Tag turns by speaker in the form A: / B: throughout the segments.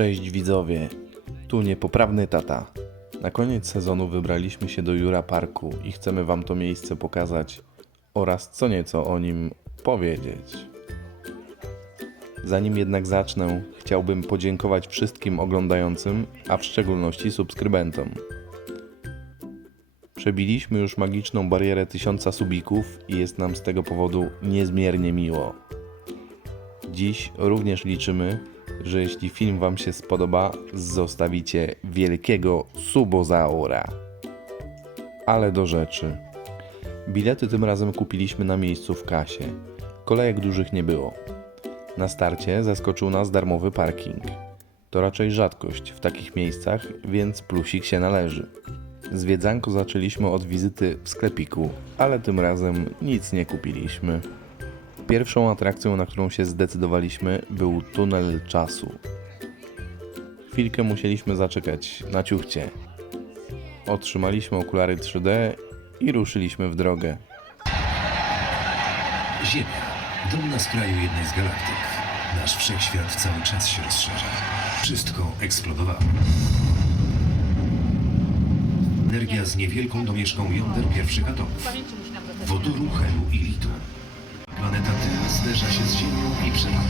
A: Cześć widzowie, tu niepoprawny tata. Na koniec sezonu wybraliśmy się do Jura Parku i chcemy wam to miejsce pokazać oraz co nieco o nim powiedzieć. Zanim jednak zacznę, chciałbym podziękować wszystkim oglądającym, a w szczególności subskrybentom. Przebiliśmy już magiczną barierę tysiąca subików i jest nam z tego powodu niezmiernie miło. Dziś również liczymy, że jeśli film Wam się spodoba, zostawicie wielkiego subozaura. Ale do rzeczy. Bilety tym razem kupiliśmy na miejscu w kasie. Kolejek dużych nie było. Na starcie zaskoczył nas darmowy parking. To raczej rzadkość w takich miejscach, więc plusik się należy. Zwiedzanko zaczęliśmy od wizyty w sklepiku, ale tym razem nic nie kupiliśmy. Pierwszą atrakcją, na którą się zdecydowaliśmy, był tunel czasu. Chwilkę musieliśmy zaczekać na ciuchcie. Otrzymaliśmy okulary 3D i ruszyliśmy w drogę.
B: Ziemia, dom na skraju jednej z galaktyk. Nasz wszechświat cały czas się rozszerza. Wszystko eksplodowało. Energia z niewielką domieszką jąder pierwszych atomów. Wodoru, helu i litu. Planeta Tyl zderza się z Ziemią i przepada,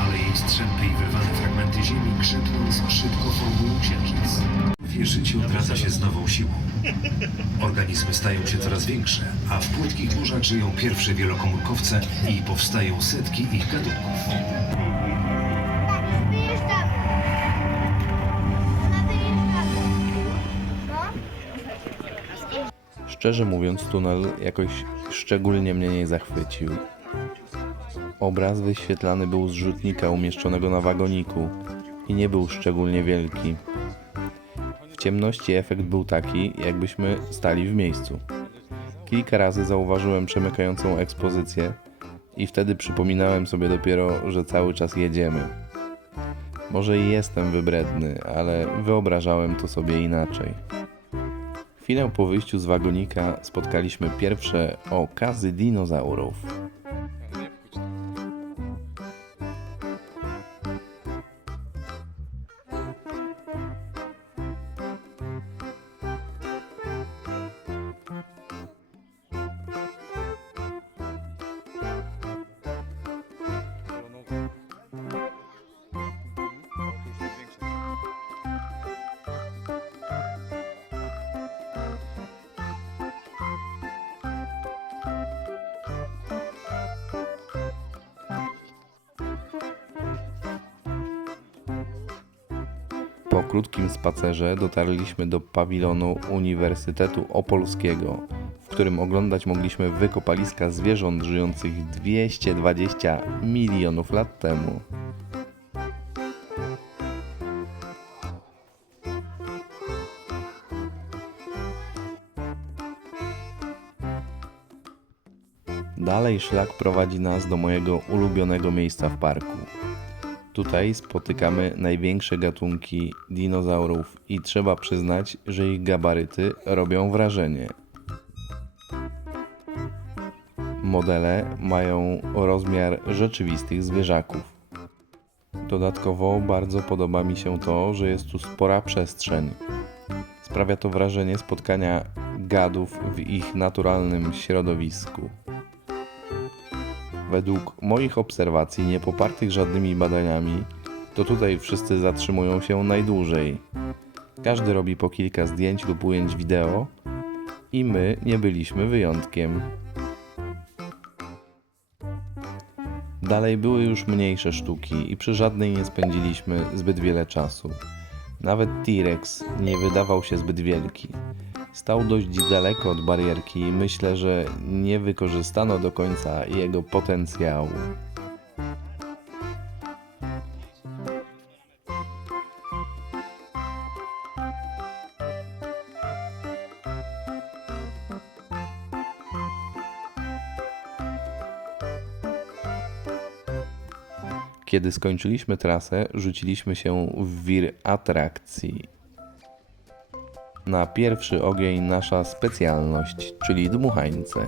B: ale jej strzępy i wyrwane fragmenty Ziemi krzepnąc szybko formują księżyc. Życie odradza się z nową siłą. Organizmy stają się coraz większe, a w płytkich morzach żyją pierwsze wielokomórkowce i powstają setki ich gatunków.
A: Szczerze mówiąc, tunel jakoś szczególnie mnie nie zachwycił. Obraz wyświetlany był z rzutnika umieszczonego na wagoniku i nie był szczególnie wielki. W ciemności efekt był taki, jakbyśmy stali w miejscu. Kilka razy zauważyłem przemykającą ekspozycję i wtedy przypominałem sobie dopiero, że cały czas jedziemy. Może i jestem wybredny, ale wyobrażałem to sobie inaczej. Chwilę po wyjściu z wagonika spotkaliśmy pierwsze okazy dinozaurów. Po krótkim spacerze dotarliśmy do pawilonu Uniwersytetu Opolskiego, w którym oglądać mogliśmy wykopaliska zwierząt żyjących 220 milionów lat temu. Dalej szlak prowadzi nas do mojego ulubionego miejsca w parku. Tutaj spotykamy największe gatunki dinozaurów i trzeba przyznać, że ich gabaryty robią wrażenie. Modele mają rozmiar rzeczywistych zwierzaków. Dodatkowo bardzo podoba mi się to, że jest tu spora przestrzeń. Sprawia to wrażenie spotkania gadów w ich naturalnym środowisku. Według moich obserwacji, nie popartych żadnymi badaniami, to tutaj wszyscy zatrzymują się najdłużej. Każdy robi po kilka zdjęć lub ujęć wideo i my nie byliśmy wyjątkiem. Dalej były już mniejsze sztuki i przy żadnej nie spędziliśmy zbyt wiele czasu. Nawet T-Rex nie wydawał się zbyt wielki. Stał dość daleko od barierki i myślę, że nie wykorzystano do końca jego potencjału. Kiedy skończyliśmy trasę, rzuciliśmy się w wir atrakcji. Na pierwszy ogień nasza specjalność, czyli dmuchańce.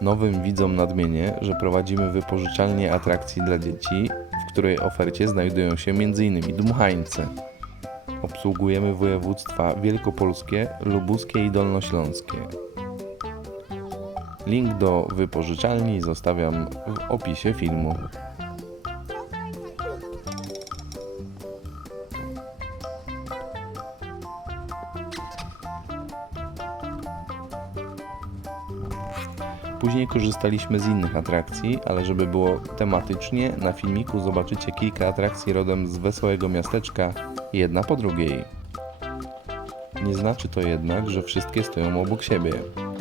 A: Nowym widzom nadmienię, że prowadzimy wypożyczalnię atrakcji dla dzieci, w której ofercie znajdują się m.in. dmuchańce. Obsługujemy województwa wielkopolskie, lubuskie i dolnośląskie. Link do wypożyczalni zostawiam w opisie filmu. Później korzystaliśmy z innych atrakcji, ale żeby było tematycznie, na filmiku zobaczycie kilka atrakcji rodem z wesołego miasteczka, jedna po drugiej. Nie znaczy to jednak, że wszystkie stoją obok siebie.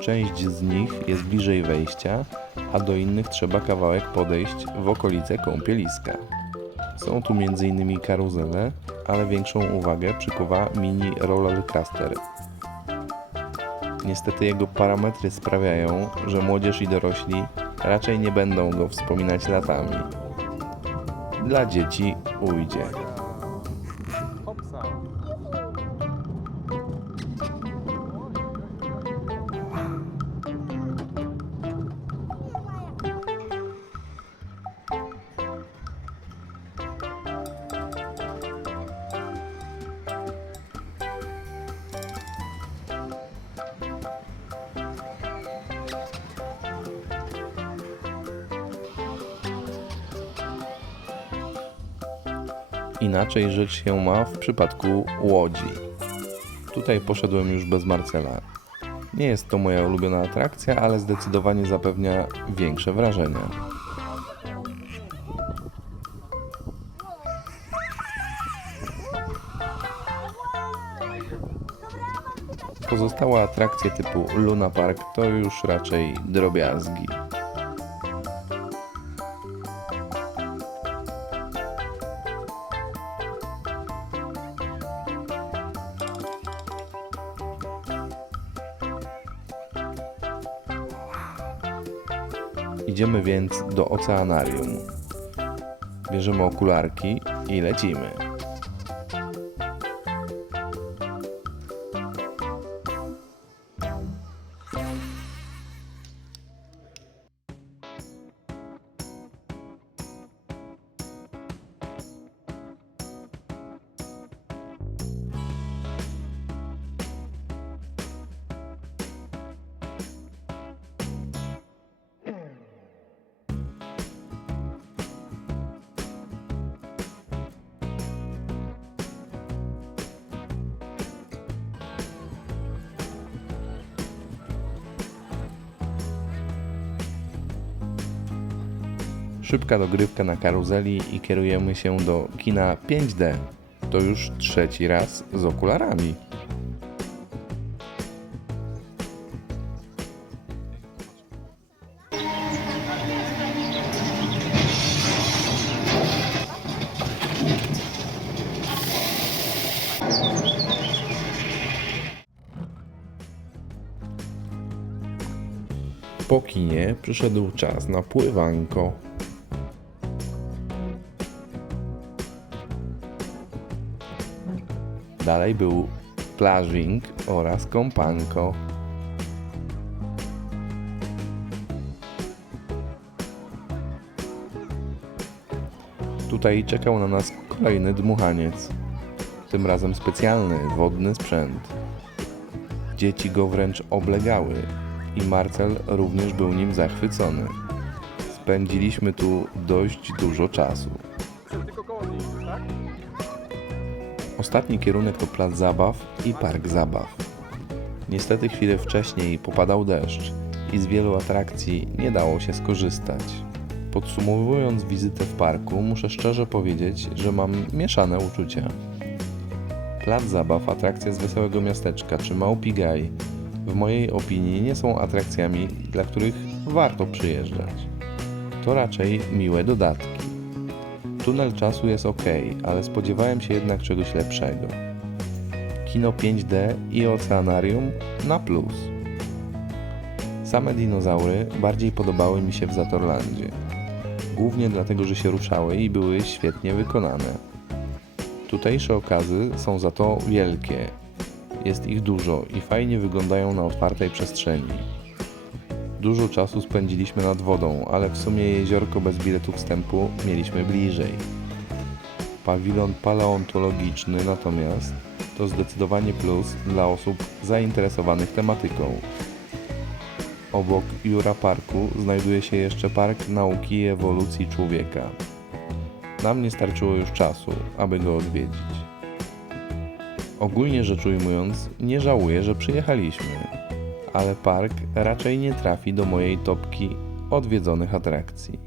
A: Część z nich jest bliżej wejścia, a do innych trzeba kawałek podejść w okolice kąpieliska. Są tu m.in. karuzele, ale większą uwagę przykuwa mini roller coaster. Niestety jego parametry sprawiają, że młodzież i dorośli raczej nie będą go wspominać latami. Dla dzieci ujdzie. Inaczej rzecz się ma w przypadku łodzi. Tutaj poszedłem już bez Marcela. Nie jest to moja ulubiona atrakcja, ale zdecydowanie zapewnia większe wrażenia. Pozostałe atrakcje typu Luna Park to już raczej drobiazgi. Idziemy więc do oceanarium. Bierzemy okularki i lecimy. Szybka dogrywka na karuzeli i kierujemy się do kina 5D. To już trzeci raz z okularami. Po kinie przyszedł czas na pływanko. Dalej był plażing oraz kąpanko. Tutaj czekał na nas kolejny dmuchaniec. Tym razem specjalny, wodny sprzęt. Dzieci go wręcz oblegały i Marcel również był nim zachwycony. Spędziliśmy tu dość dużo czasu. Ostatni kierunek to plac zabaw i park zabaw. Niestety chwilę wcześniej popadał deszcz i z wielu atrakcji nie dało się skorzystać. Podsumowując wizytę w parku, muszę szczerze powiedzieć, że mam mieszane uczucia. Plac zabaw, atrakcja z wesołego miasteczka czy Małpi Gaj w mojej opinii nie są atrakcjami, dla których warto przyjeżdżać. To raczej miłe dodatki. Tunel czasu jest ok, ale spodziewałem się jednak czegoś lepszego. Kino 5D i oceanarium na plus. Same dinozaury bardziej podobały mi się w Zatorlandzie. Głównie dlatego, że się ruszały i były świetnie wykonane. Tutejsze okazy są za to wielkie. Jest ich dużo i fajnie wyglądają na otwartej przestrzeni. Dużo czasu spędziliśmy nad wodą, ale w sumie jeziorko bez biletu wstępu mieliśmy bliżej. Pawilon paleontologiczny natomiast to zdecydowanie plus dla osób zainteresowanych tematyką. Obok Jura Parku znajduje się jeszcze Park Nauki i Ewolucji Człowieka. Nam nie starczyło już czasu, aby go odwiedzić. Ogólnie rzecz ujmując, nie żałuję, że przyjechaliśmy, ale park raczej nie trafi do mojej topki odwiedzonych atrakcji.